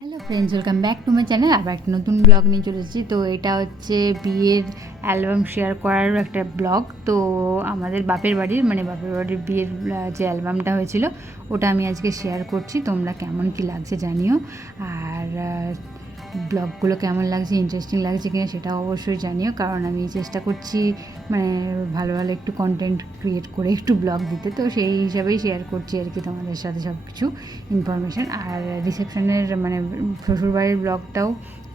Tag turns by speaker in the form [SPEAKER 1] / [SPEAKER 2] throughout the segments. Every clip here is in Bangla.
[SPEAKER 1] Hello friends welcome back to my channel আবার একটা নতুন ব্লগ নিয়ে চলে এসেছি। তো এটা হচ্ছে বিয়ের অ্যালবাম শেয়ার করার একটা ব্লগ তো আমাদের বাপের বাড়ির মানে বাপের বাড়ির বিয়ের যে অ্যালবামটা হয়েছিল, ওটা আমি আজকে শেয়ার করছি। তোমরা কেমন কি লাগছে জানিও। আর ব্লগগুলো কেমন লাগছে ইন্টারেস্টিং লাগছে কিনা সেটা অবশ্যই জানিও, কারণ আমি চেষ্টা করছি মানে ভালো ভালো একটু কন্টেন্ট ক্রিয়েট করে একটু ব্লগ দিতে, তো সেই হিসাবেই শেয়ার করছি আর কি তোমাদের সাথে সব কিছু ইনফরমেশান আর রিসেপশনের মানে শ্বশুরবাড়ির ব্লগটাও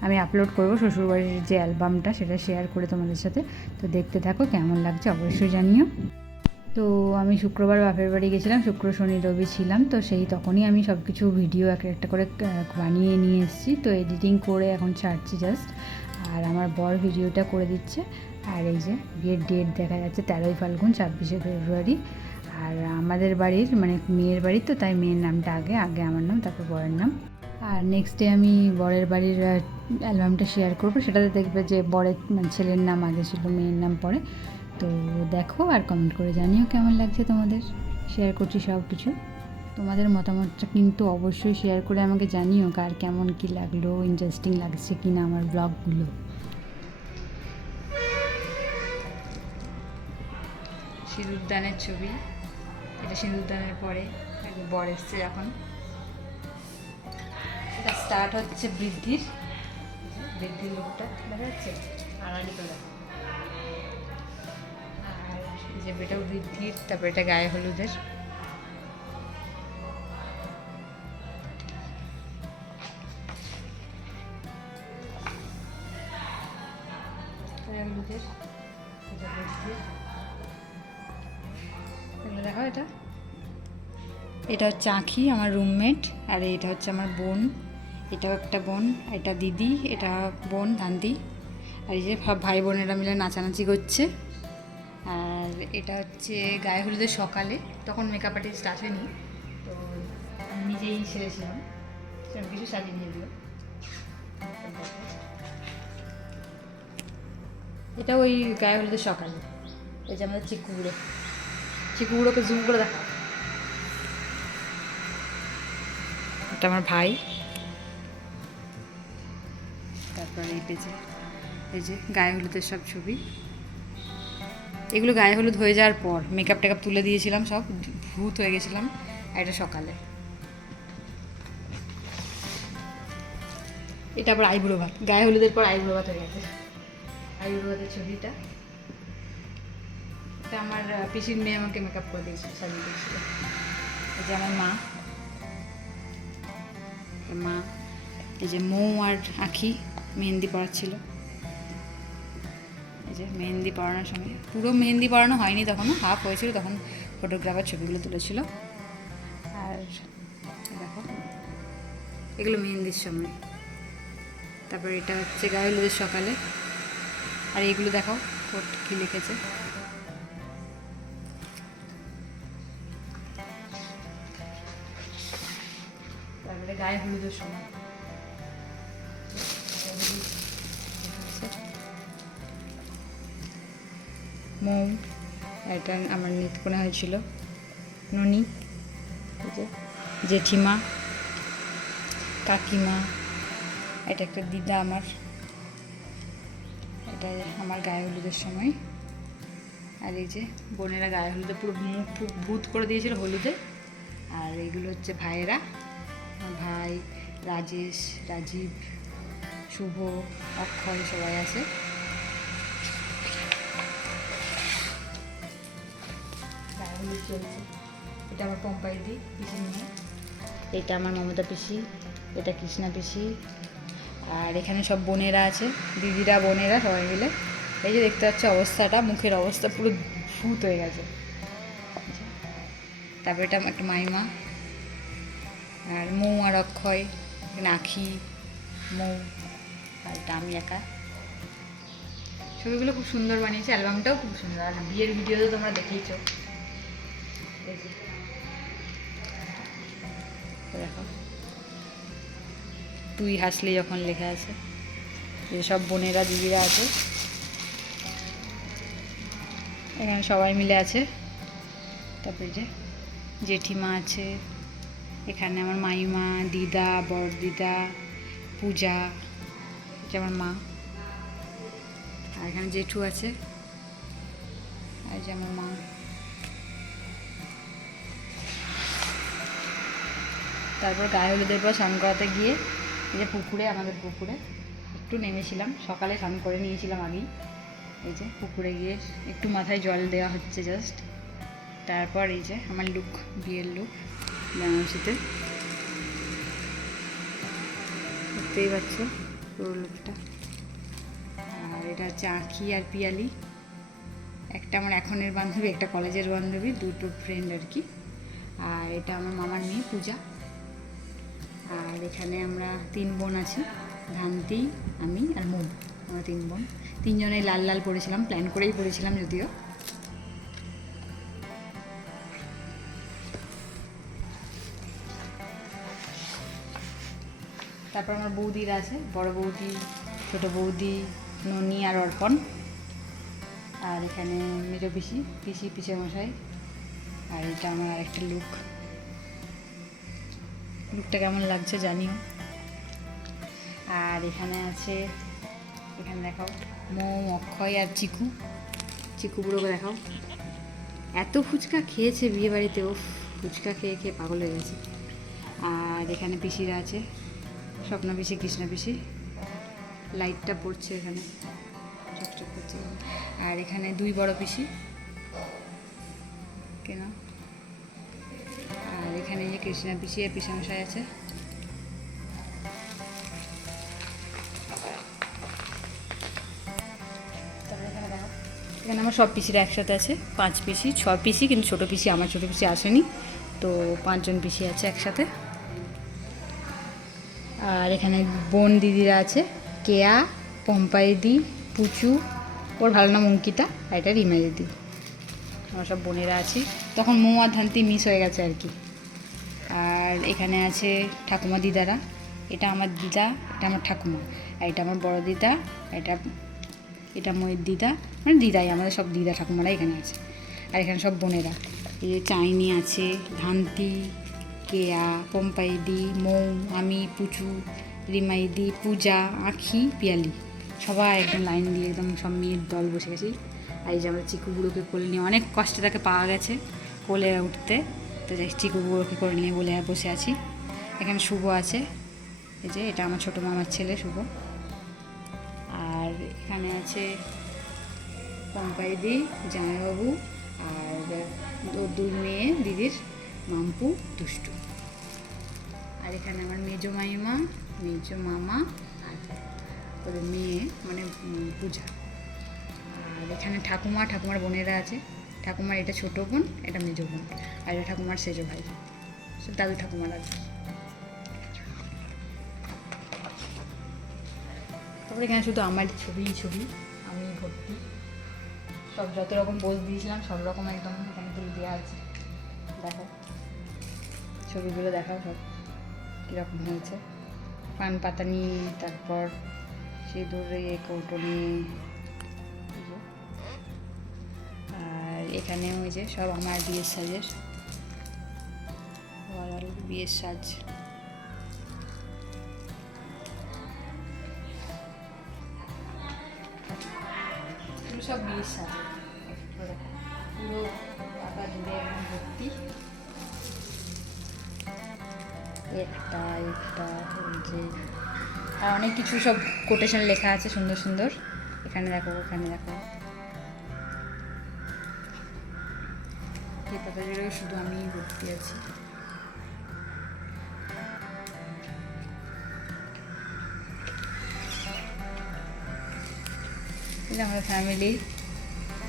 [SPEAKER 1] আমি আপলোড করব, শ্বশুরবাড়ির যে অ্যালবামটা সেটা শেয়ার করে তোমাদের সাথে, তো দেখতে থাকো, কেমন লাগছে অবশ্যই জানিও। তো আমি শুক্রবার বাপের বাড়ি গেছিলাম, শুক্র, শনি, রবি ছিলাম, তো সেই তখনই আমি সব কিছু ভিডিও এক একটা করে বানিয়ে নিয়ে এসেছি, তো এডিটিং করে এখন ছাড়ছি জাস্ট আর আমার বর ভিডিওটা করে দিচ্ছে, আর এই যে বিয়ের ডেট দেখা যাচ্ছে তেরোই ফাল্গুন, ছাব্বিশে ফেব্রুয়ারি। আর আমাদের বাড়ির মানে মেয়ের বাড়ি তো, তাই মেয়ের নামটা আগে আগে আমার নাম, তারপর বরের নাম। আর নেক্সট ডে আমি বরের বাড়ির অ্যালবামটা শেয়ার করব, সেটাতে দেখবে যে বরের মানে ছেলের নাম আগে ছিল, মেয়ের নাম পরে। তো দেখো আর কমেন্ট করে জানিও কেমন লাগছে তোমাদের। শেয়ার করছি সব কিছু। তোমাদের মতামতটা কিন্তু অবশ্যই শেয়ার করে আমাকে জানিও কার কেমন কি লাগল ইন্টারেস্টিং লাগছে কি না আমার ব্লগগুলো সিঁদুরদানের ছবি। এটা সিঁদুরদানের পরে আগে বর এসছে এখন এটা স্টার্ট হচ্ছে বৃদ্ধির। বৃদ্ধির লোকটা দেখা যাচ্ছে? আড়ালি করে। যে এটাও বৃদ্ধির তারপরে এটা গায়ে হলুদের। এটা দেখো এটা এটা। হচ্ছে আঁখি, আমার রুমমেট আর এটা হচ্ছে আমার বোন। এটাও একটা বোন, এটা দিদি, এটা বোন দান্দি আর এই যে ভাই বোনেরা মিলে নাচানাচি করছে। এটা হচ্ছে গায়ে হলুদের সকালে, তখন মেকআপ আর্টিস্ট আসেনি, তো নিজেই সেরেছিলাম। সেরকম কিছু সাজিয়ে নিয়ে দিও এটা ওই গায়ে হলুদের সকালে, এই যে আমাদের চিকুগুড়ো। চিকুগুড়োকে জুম করে দেখা এটা আমার ভাই। তারপর এই পেজে এই যে গায়ে হলুদের সব ছবি। এগুলো গায়ে হলুদ হয়ে যাওয়ার পর মেকআপ টেকআপ তুলে দিয়েছিলাম সব, ভূত হয়ে গেছিলাম এটা সকালে। এটা আবার আইবুড়ো ভাত, গায়ে হলুদের পর আইবুড়ো ভাত হয়ে গেছে। আইবুড়ো ভাতের ছবিটা। এটা আমার পিসির মেয়ে আমাকে মেকআপ করে দিয়েছিল, সাজিয়ে দিয়েছিল। এই যে আমার মা। মা, এই যে মৌ আর আখি মেহেন্দি পড়াচ্ছিল যে মেহেন্দি পড়ানোর সময়। পুরো মেহেন্দি পড়ানো হয়নি তখনও হাফ হয়েছিল তখন ফটোগ্রাফার ছবিগুলো তুলেছিল। আর দেখো, এগুলো মেহেন্দির সময়। তারপর এটা হচ্ছে গায়ে হলুদের সকালে। আর এগুলো দেখাও কোট কী লিখেছে। তারপরে গায়ে হলুদের সময়। মোম, এটা আমার নিতকোনা হয়েছিল। ননি জেঠিমা, কাকিমা, এটা একটা দিদা আমার। এটা আমার গায়ে হলুদের সময়। আর এই যে বোনেরা গায়ে হলুদে পুরো মুখ ফুক ভূত করে দিয়েছিল হলুদে। আর এগুলো হচ্ছে ভাইয়েরা। ভাই, রাজেশ, রাজীব, শুভ, অক্ষয় সবাই আছে। গায়ে চলছে এটা আমার পম্পাই দি, পিসি এটা আমার মমতা পিসি, এটা কৃষ্ণা পিসি। আর এখানে সব বোনেরা আছে, দিদিরা, বোনেরা সবাই মিলে। এই যে দেখতে পাচ্ছ অবস্থাটা, মুখের অবস্থা পুরো ভূত হয়ে গেছে। তারপরে এটা একটা মাইমা। আর মৌ আর অক্ষয় আখি মৌ, আর এটা আমি একা। ছবিগুলো খুব সুন্দর বানিয়েছে, অ্যালবামটাও খুব সুন্দর। আর বিয়ের ভিডিও তো তোমরা দেখেইছো। তুই হাসলি যখন লেখা আছে। যে সব বোনেরা, দিদিরা আছে। এখানে সবাই মিলে আছে। তারপরে যে জেঠিমা আছে। এখানে আমার মাইমা, দিদা বড় দিদা পূজা এটা আমার মা। আর এখানে জেঠু আছে। আর যে আমার মা। তারপর গায়ে হলুদের পর স্নান করাতে গিয়ে এই যে পুকুরে, আমাদের পুকুরে, একটু নেমেছিলাম। সকালে স্নান করে নিয়েছিলাম আগেই। এই যে পুকুরে গিয়ে একটু মাথায় জল দেওয়া হচ্ছে জাস্ট তারপর এই যে আমার লুক বিয়ের লুক বেনারসিতে। দেখতেই পাচ্ছ পুরো লুকটা আর এটা হচ্ছে আঁখি আর পিয়ালি। একটা আমার এখনের বান্ধবী, একটা কলেজের বান্ধবী, দুটো ফ্রেন্ড আর কি। আর এটা আমার মামার মেয়ে পূজা। আর এখানে আমরা তিন বোন আছি। ধান্তি, আমি আর মোম আমরা তিন বোন। তিনজনে লাল লাল পড়েছিলাম প্ল্যান করেই পড়েছিলাম যদিও। তারপর আমার বৌদিরা আছে, বড় বৌদি, ছোট বৌদি, ননি আর অর্পণ। আর এখানে মেজো পিসি পিসি পিসে মশাই আর এটা আমার আরেকটা লুক লুকটা কেমন লাগছে জানিও। আর এখানে আছে, এখানে দেখাও, মোম, অক্ষয় আর চিকু। চিকু বুড়োকে দেখাও। এত ফুচকা খেয়েছে বিয়ে বাড়িতে ও ফুচকা খেয়ে খেয়ে পাগল হয়ে গেছে। আর এখানে পিসিরা আছে, স্বপ্ন পিসি, কৃষ্ণ পিসি। লাইটটা পড়ছে এখানে, চকচক করছে। আর এখানে দুই বড় পিসি। কেন। কৃষ্ণা পিসি আর পিসামশাই আছে। এখানে আমার সব পিসিরা একসাথে আছে, পাঁচ পিসি, ছ পিসি, কিন্তু ছোটো পিসি, আমার ছোটো পিসি আসেনি। তো পাঁচজন পিসি আছে একসাথে। আর এখানে বোন দিদিরা আছে, কেয়া, পম্পাইদি, পুচু, ওর ভালো নাম অঙ্কিতা, আর এটা রিমা দিদি আমরা সব বোনেরা আছি। তখন মৌ আর ধান্তি মিস হয়ে গেছে আর কি। আর এখানে আছে ঠাকুমা দিদারা। এটা আমার দিদা, এটা আমার ঠাকুমা। আর এটা আমার বড় দিদা এটা এটা ময়ের দিদা। মানে দিদাই, আমাদের সব দিদা ঠাকুমারা এখানে আছে। আর এখানে সব বোনেরা। এই যে চাইনি আছে, ধান্তি, কেয়া, পম্পাইদি, মৌ, আমি, পুচু, রিমাইদি, পূজা, আখি, পিয়ালি। সবাই একদম লাইন দিয়ে একদম সব মেয়ের দল বসে গেছি। আর এই যে আমরা চিকু বুড়োকে কোলে নিয়ে অনেক কষ্টে তাকে পাওয়া গেছে কোলে উঠতে। তো চিকু বুড়োকে করে নিয়ে বলে বসে আছি। এখানে শুভ আছে। এই যে এটা আমার ছোটো মামার ছেলে, শুভ। আর এখানে আছে পম্পাইদি জামাইবাবু আর ওর দুই মেয়ে, দিদির মাম্পু, দুষ্টু। আর এখানে আমার মেজো মাইমা, মেজো মামা আর ওদের মেয়ে মানে পূজা। আর এখানে ঠাকুমা, ঠাকুমার বোনেরা আছে। ঠাকুমার এটা ছোটো বোন, এটা মেজো বোন, আর এটা ঠাকুমার সেজো ভাই। দাদু ঠাকুমার আছে। তারপরে এখানে শুধু আমার ছবি ছবি, আমি ভর্তি। সব যত রকম পোজ দিয়েছিলাম, সব রকম একদম এখানে তুলে দেওয়া আছে। দেখো। ছবিগুলো দেখাও সব কীরকম হয়েছে। পান পাতা নিয়ে, তারপর সিঁদুর কৌটো নিয়ে এখানে ওই যে সব আমার বিয়ের সাজের। ওভারঅল বিয়ের সাজ। সব বিয়ের সাজে। পুরো জুড়ে একদম ভর্তি। একটা একটা যে, আর অনেক কিছু সব কোটেশন লেখা আছে সুন্দর সুন্দর। এখানে দেখো, ওখানে দেখো। এই শুধু আমি ভর্তি আছি। আমাদের ফ্যামিলি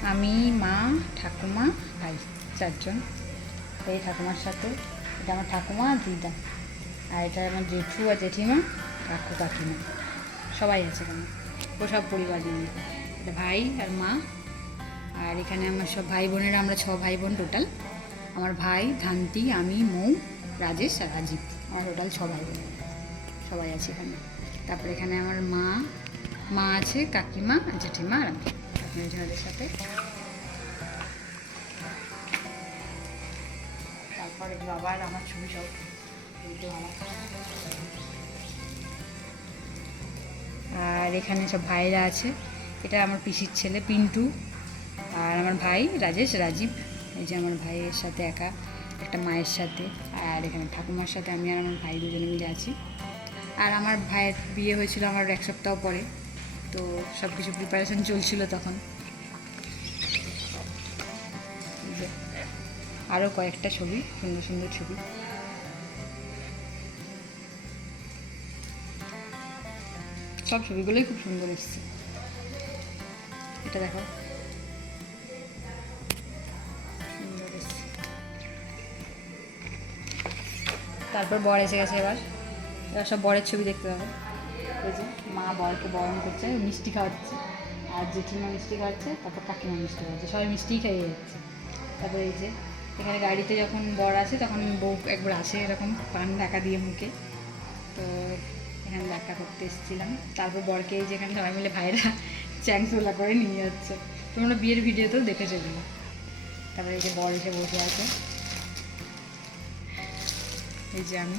[SPEAKER 1] আমি, মা, ঠাকুমা, ভাই, চারজন। এই ঠাকুমার সাথে, এটা আমার ঠাকুমা দিদা। আর এটা আমার জেঠু আর জেঠিমা, কাকু, কাকিমা। সবাই আছে এখানে। ও সব পরিবার নিয়ে এটা ভাই আর মা। আর এখানে আমার সব ভাই বোনেরা, আমরা ছ ভাই বোন টোটাল আমার ভাই, ধান্তি, আমি, মৌ, রাজেশ আর রাজীব। আমার টোটাল ছ ভাই বোন। সবাই আছে এখানে। তারপরে এখানে আমার মা মা আছে, কাকিমা আর জেঠিমা আর আমি জেঠিমাদের সাথে। তারপরে বাবার আমার ছবি সব। আমার এখানে সব ভাইরা আছে। এটা আমার পিসির ছেলে, পিন্টু। আর আমার ভাই রাজেশ, রাজীব, এই যে আমার ভাইয়ের সাথে একা, একটা মায়ের সাথে, আর এখানে ঠাকুমার সাথে আমি আর আমার ভাই দুজনে মিলে আছি। আর আমার ভাইয়ের বিয়ে হয়েছিল আমার এক সপ্তাহ পরে, তো সব কিছু প্রিপারেশন চলছিল তখন। আরও কয়েকটা ছবি, সুন্দর সুন্দর ছবি। সব ছবিগুলোই খুব সুন্দর এসছে। এটা দেখো। তারপর বর এসে গেছে এবার। এবার সব বরের ছবি দেখতে পাবে। এই যে মা বরকে বরণ করছে, মিষ্টি খাওয়াচ্ছে। আর জেঠিমা মিষ্টি খাওয়াচ্ছে, তারপর কাকিমা মিষ্টি খাওয়াচ্ছে। সবাই মিষ্টিই খাইয়ে যাচ্ছে। তারপরে এই যে, এখানে গাড়িতে যখন বর আসে, তখন বউ একবার আসে এরকম পান ঢাকা দিয়ে মুখে। তো এখানে দেখা করতে এসেছিলাম। তারপর বরকে এই যেখানে সবাই মিলে ভাইরা চ্যাংসোলা করে নিয়ে যাচ্ছে। তোমরা বিয়ের ভিডিওতেও দেখেছ এগুলো তারপরে এই যে বর এসে বসে আছে। এই যে আমি।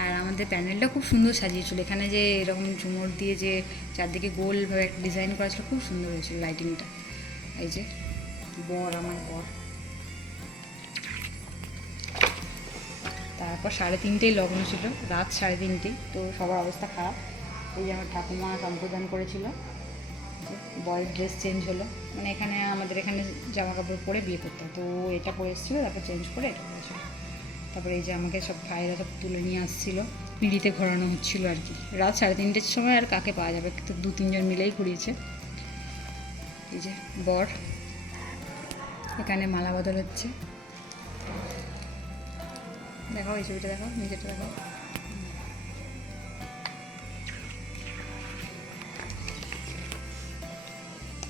[SPEAKER 1] আর আমাদের প্যান্ডেলটা খুব সুন্দর সাজিয়েছিল। এখানে যে এরকম ঝুমুর দিয়ে যে চারদিকে গোলভাবে ডিজাইন করা ছিল, খুব সুন্দর হয়েছিল লাইটিংটা। এই যে, বর, আমার বর। তারপর সাড়ে তিনটেই লগ্ন ছিল, রাত সাড়ে তিনটেই তো সবার অবস্থা খারাপ। এই যে আমার ঠাকুমা সম্প্রদান করেছিল। বয়ের ড্রেস চেঞ্জ হলো। মানে এখানে আমাদের এখানে জামা কাপড় পরে বিয়ে করতে তো এটা পরে এসেছিল, তারপর চেঞ্জ করে এটা তারপরে এই যে আমাকে সব ভাইরা সব তুলে নিয়ে আসছিল, পিঁড়িতে ঘোরানো হচ্ছিল আর কি। রাত সাড়ে তিনটের সময় আর কাকে পাওয়া যাবে? তো দু তিনজন মিলেই ঘুরিয়েছে। এই যে বর, এখানে মালা বদল হচ্ছে। দেখাও এই ছবিটা দেখাও, নিজেরটা দেখাও।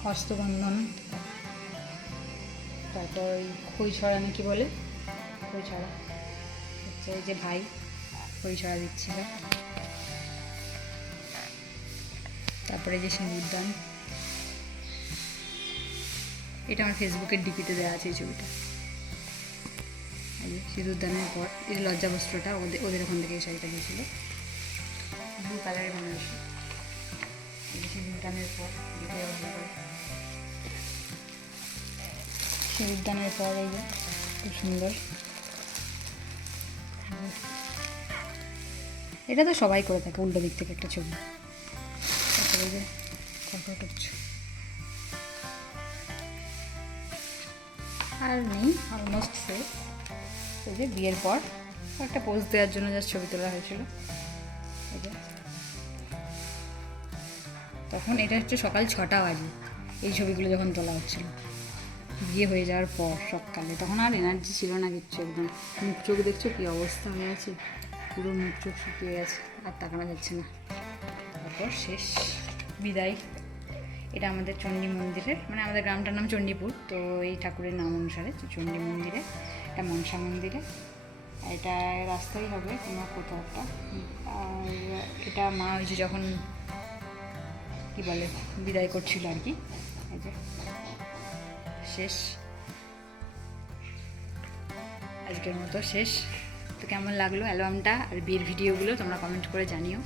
[SPEAKER 1] হস্তবন্ধন। তারপর ওই খই ছড়া নাকি বলে? খই ছড়া। এই যে ভাই ছড়া দিচ্ছিল। তারপরে যে সিঁদুরদান এটা আমার ফেসবুকের ডিপিতে দেওয়া আছে এই ছবিটা। সিঁদুরদানের পর, এই লজ্জা বস্ত্রটা, ওদের ওদের ওখান থেকে এই শাড়িটা দিয়েছিল। ব্লু কালারের যে সিঁদুরদানের পর। সিঁদুরদানের পর এই যে, খুব সুন্দর। এটা তো সবাই করে থাকে, উল্টো দিক থেকে একটা ছবি। আর নেই অলমোস্ট শেষ। এই যে বিয়ের পর একটা পোজ দেওয়ার জন্য যা ছবি তোলা হয়েছিল। তখন এটা হচ্ছে সকাল ছটা বাজে, এই ছবিগুলো যখন তোলা হচ্ছিল। বিয়ে হয়ে যাওয়ার পর সকালে। তখন আর এনার্জি ছিল না কিচ্ছু, একদম। মুখ চোখ দেখছ কী অবস্থা হয়ে আছে? পুরো মুখ চোখ শুকিয়ে গেছে, আর তাকানো যাচ্ছে না। তারপর শেষ। বিদায়। এটা আমাদের চণ্ডী মন্দিরের মানে আমাদের গ্রামটার নাম চণ্ডীপুর, তো এই ঠাকুরের নাম অনুসারে চণ্ডী মন্দিরে, এটা মনসা মন্দিরে। এটা রাস্তাই হবে কোনো কোথাও একটা। আর এটা মা ওই যে যখন, কী বলে, বিদায় করছিল আর কি, এই যে। শেষ। আজকের মতো শেষ। তো কেমন লাগল অ্যালবামটা আর বিয়ের ভিডিওগুলো তোমরা কমেন্ট করে জানিও।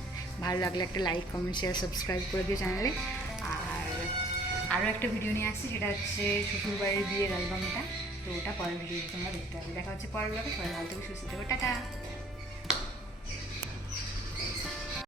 [SPEAKER 1] ভালো লাগলে একটা লাইক কমেন্ট শেয়ার সাবস্ক্রাইব করে দিও চ্যানেলে আর আরও একটা ভিডিও নিয়ে আসছি, সেটা হচ্ছে শ্বশুরবাড়ির বিয়ের অ্যালবামটা। তো ওটা পরের ভিডিও তোমরা দেখতে পাবে। দেখা হচ্ছে পরের ব্লগে সবাই ভালো থেকে, সুস্থ থেকো। টাটা!